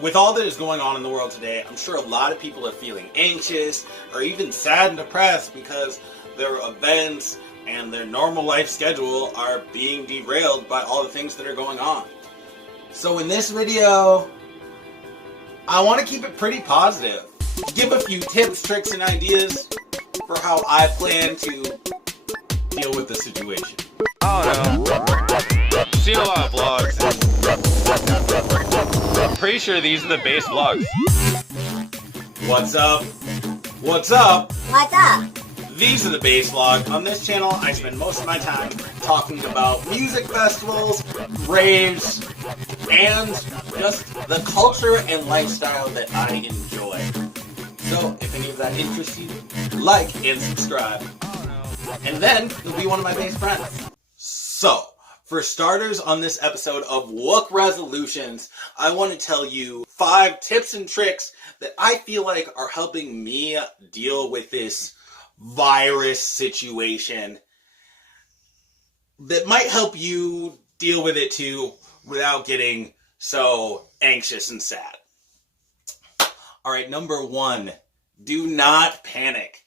With all that is going on in the world today, I'm sure a lot of people are feeling anxious or even sad and depressed because their events and their normal life schedule are being derailed by all the things that are going on. So in this video, I want to keep it pretty positive. Give a few tips, tricks, and ideas for how I plan to deal with the situation. I don't know. I've seen a lot of vlogs. I'm pretty sure these are the Basst vlogs. What's up? What's up? What's up? These are the Basst vlog. On this channel, I spend most of my time talking about music festivals, raves, and just the culture and lifestyle that I enjoy. So, if any of that interests you, like and subscribe. And then, you'll be one of my best friends. So, for starters on this episode of Wook Resolutions, I want to tell you 5 tips and tricks that I feel like are helping me deal with this virus situation that might help you deal with it too without getting so anxious and sad. Alright, number 1, do not panic.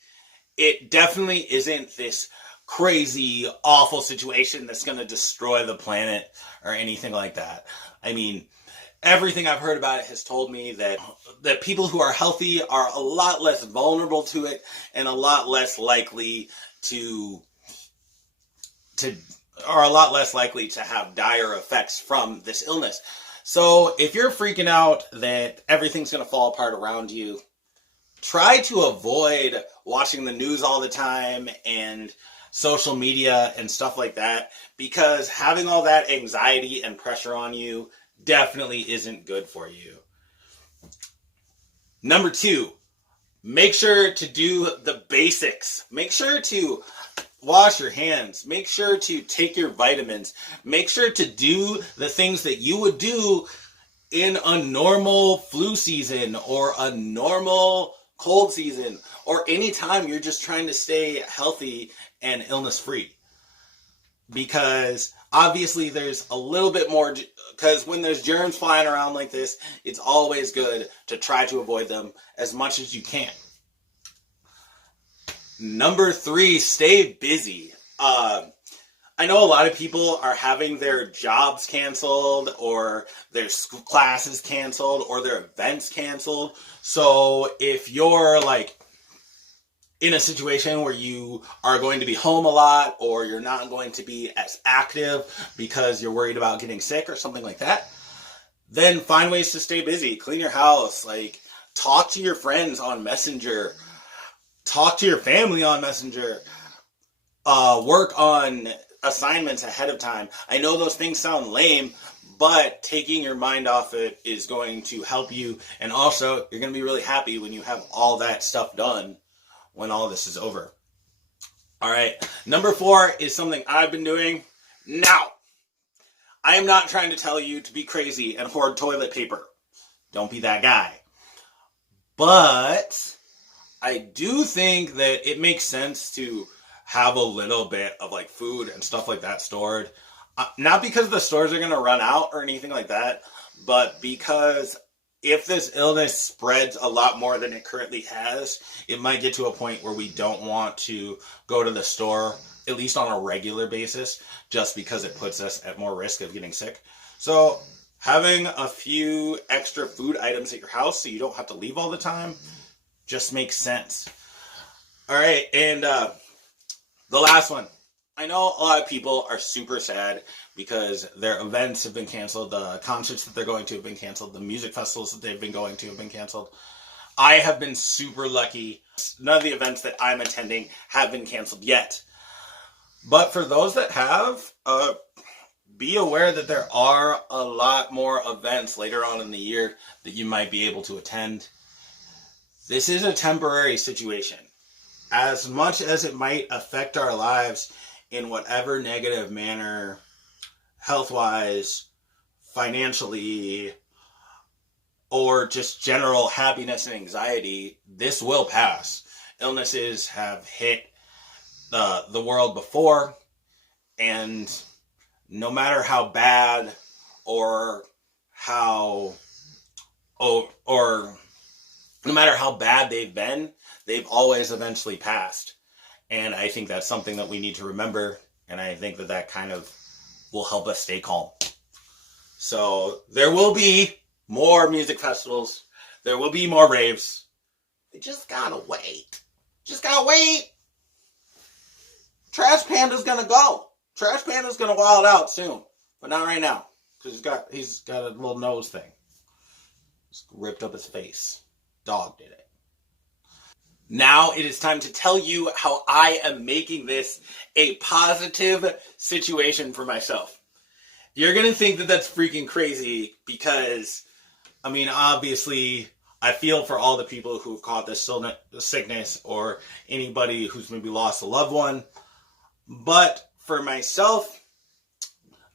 It definitely isn't this crazy, awful situation that's going to destroy the planet or anything like that. I mean, everything I've heard about it has told me that people who are healthy are a lot less vulnerable to it and a lot less likely to have dire effects from this illness. So if you're freaking out that everything's going to fall apart around you, try to avoid watching the news all the time and social media and stuff like that, because having all that anxiety and pressure on you definitely isn't good for you. Number 2, make sure to do the basics. Make sure to wash your hands. Make sure to take your vitamins. Make sure to do the things that you would do in a normal flu season or a normal cold season or any time you're just trying to stay healthy and illness free. Because obviously there's a little bit more, because when there's germs flying around like this, it's always good to try to avoid them as much as you can. Number 3, stay busy. I know a lot of people are having their jobs canceled or their school classes canceled or their events canceled. So if you're like in a situation where you are going to be home a lot or you're not going to be as active because you're worried about getting sick or something like that, then find ways to stay busy. Clean your house, like talk to your friends on Messenger, talk to your family on Messenger, work on assignments ahead of time. I know those things sound lame, but taking your mind off it is going to help you, and also you're going to be really happy when you have all that stuff done when all this is over. Alright, number 4 is something I've been doing. Now, I am not trying to tell you to be crazy and hoard toilet paper. Don't be that guy. But I do think that it makes sense to have a little bit of like food and stuff like that stored. Not because the stores are going to run out or anything like that, but because if this illness spreads a lot more than it currently has, it might get to a point where we don't want to go to the store, at least on a regular basis, just because it puts us at more risk of getting sick. So having a few extra food items at your house so you don't have to leave all the time just makes sense. All right, and the last one. I know a lot of people are super sad because their events have been canceled, the concerts that they're going to have been canceled, the music festivals that they've been going to have been canceled. I have been super lucky. None of the events that I'm attending have been canceled yet. But for those that have, be aware that there are a lot more events later on in the year that you might be able to attend. This is a temporary situation. As much as it might affect our lives in whatever negative manner, health-wise, financially, or just general happiness and anxiety, this will pass. Illnesses have hit the world before, and no matter how bad or how or no matter how bad they've been, they've always eventually passed. And I think that's something that we need to remember. And I think that kind of will help us stay calm. So there will be more music festivals. There will be more raves. We just gotta wait. Just gotta wait. Trash Panda's gonna go. Trash Panda's gonna wild out soon. But not right now. Because he's got a little nose thing. Just ripped up his face. Dog did it. Now it is time to tell you how I am making this a positive situation for myself. You're going to think that that's freaking crazy because, I mean, obviously, I feel for all the people who've caught this sickness or anybody who's maybe lost a loved one. But for myself,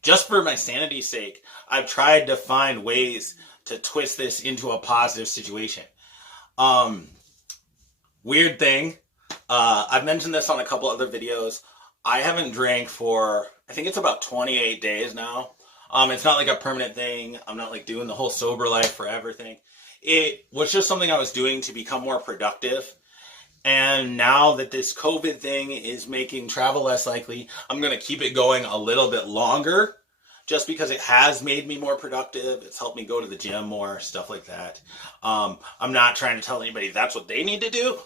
just for my sanity's sake, I've tried to find ways to twist this into a positive situation. Weird thing, I've mentioned this on a couple other videos. I haven't drank for, I think it's about 28 days now. It's not like a permanent thing. I'm not like doing the whole sober life forever thing. It was just something I was doing to become more productive. And now that this COVID thing is making travel less likely, I'm going to keep it going a little bit longer just because it has made me more productive. It's helped me go to the gym more, stuff like that. I'm not trying to tell anybody that's what they need to do.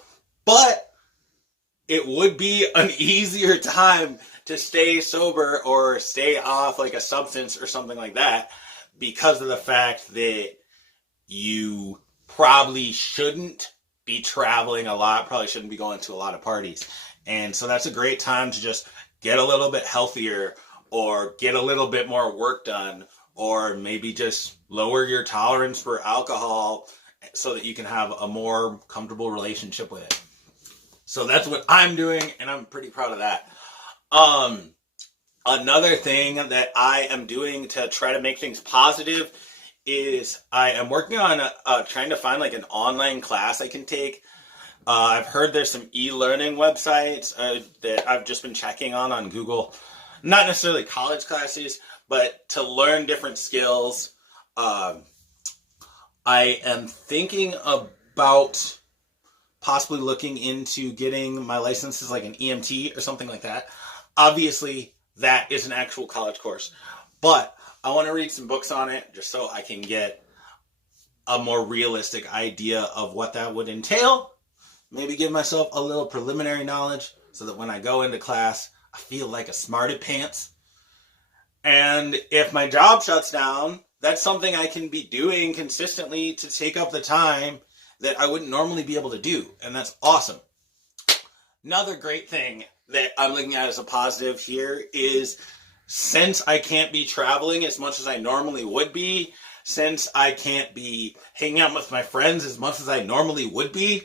But it would be an easier time to stay sober or stay off like a substance or something like that because of the fact that you probably shouldn't be traveling a lot, probably shouldn't be going to a lot of parties. And so that's a great time to just get a little bit healthier or get a little bit more work done or maybe just lower your tolerance for alcohol so that you can have a more comfortable relationship with it. So that's what I'm doing, and I'm pretty proud of that. Another thing that I am doing to try to make things positive is I am working on trying to find like an online class I can take. I've heard there's some e-learning websites that I've just been checking on Google. Not necessarily college classes, but to learn different skills. I am thinking about possibly looking into getting my license as like an EMT or something like that. Obviously, that is an actual college course. But I want to read some books on it just so I can get a more realistic idea of what that would entail. Maybe give myself a little preliminary knowledge so that when I go into class, I feel like a smarty pants. And if my job shuts down, that's something I can be doing consistently to take up the time that I wouldn't normally be able to do. And that's awesome. Another great thing that I'm looking at as a positive here is since I can't be traveling as much as I normally would be, since I can't be hanging out with my friends as much as I normally would be,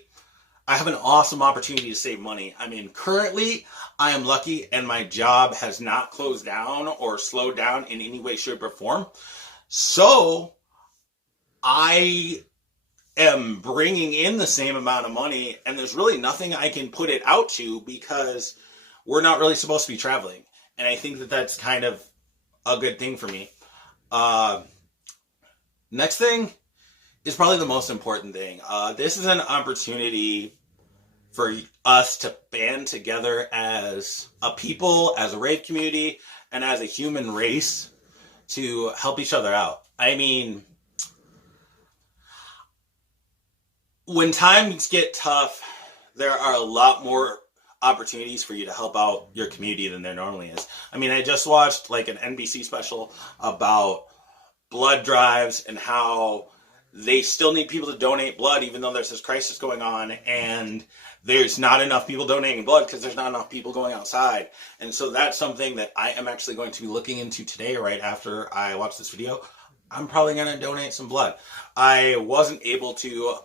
I have an awesome opportunity to save money. I mean, currently, I am lucky and my job has not closed down or slowed down in any way, shape, or form. So, I am bringing in the same amount of money and there's really nothing I can put it out to because we're not really supposed to be traveling. And I think that that's kind of a good thing for me. Next thing is probably the most important thing. This is an opportunity for us to band together as a people, as a rave community, and as a human race to help each other out. I mean, when times get tough, there are a lot more opportunities for you to help out your community than there normally is. I mean, I just watched like an NBC special about blood drives and how they still need people to donate blood even though there's this crisis going on and there's not enough people donating blood because there's not enough people going outside. And so that's something that I am actually going to be looking into today right after I watch this video. I'm probably going to donate some blood. I wasn't able to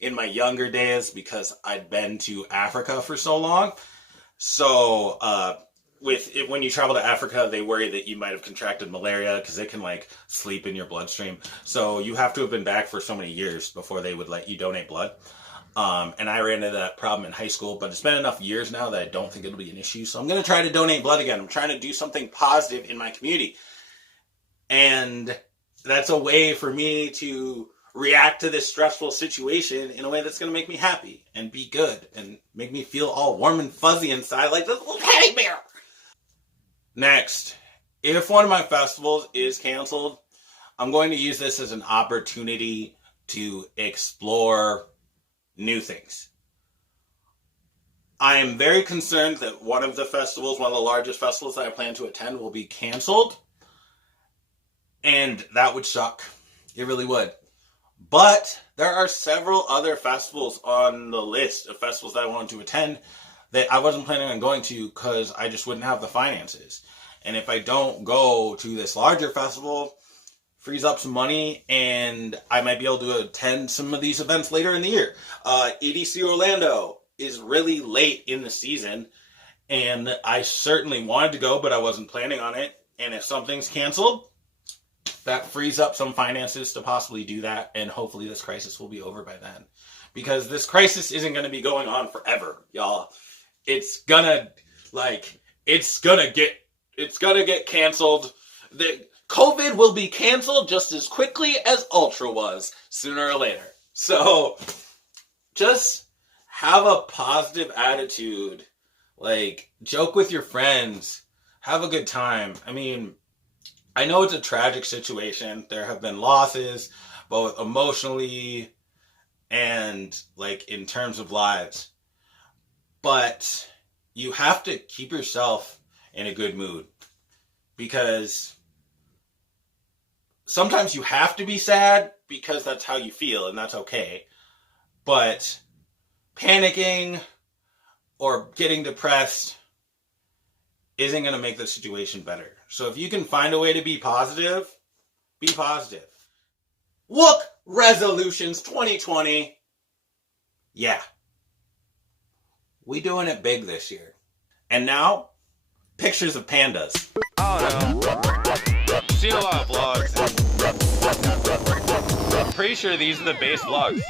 in my younger days because I'd been to Africa for so long. So when you travel to Africa, they worry that you might have contracted malaria because it can like sleep in your bloodstream. So you have to have been back for so many years before they would let you donate blood. And I ran into that problem in high school, but it's been enough years now that I don't think it'll be an issue. So I'm going to try to donate blood again. I'm trying to do something positive in my community. And that's a way for me to react to this stressful situation in a way that's going to make me happy and be good and make me feel all warm and fuzzy inside like this little teddy bear. Next, if one of my festivals is canceled, I'm going to use this as an opportunity to explore new things. I am very concerned that one of the largest festivals that I plan to attend will be canceled. And that would suck. It really would. But there are several other festivals on the list of festivals that I wanted to attend that I wasn't planning on going to because I just wouldn't have the finances. And if I don't go to this larger festival, frees up some money, and I might be able to attend some of these events later in the year. EDC Orlando is really late in the season, and I certainly wanted to go, but I wasn't planning on it. And if something's canceled, that frees up some finances to possibly do that, and hopefully this crisis will be over by then. Because this crisis isn't going to be going on forever, y'all. It's gonna get canceled. The COVID will be canceled just as quickly as Ultra was, sooner or later. So, just have a positive attitude. Like, joke with your friends. Have a good time. I mean, I know it's a tragic situation. There have been losses, both emotionally and, like, in terms of lives. But you have to keep yourself in a good mood. Because sometimes you have to be sad because that's how you feel, and that's okay. But panicking or getting depressed isn't going to make the situation better. So if you can find a way to be positive, be positive. Wook resolutions 2020. Yeah. We doing it big this year. And now, pictures of pandas. I don't know. I've seen a lot of vlogs. I'm pretty sure these are the Basst vlogs.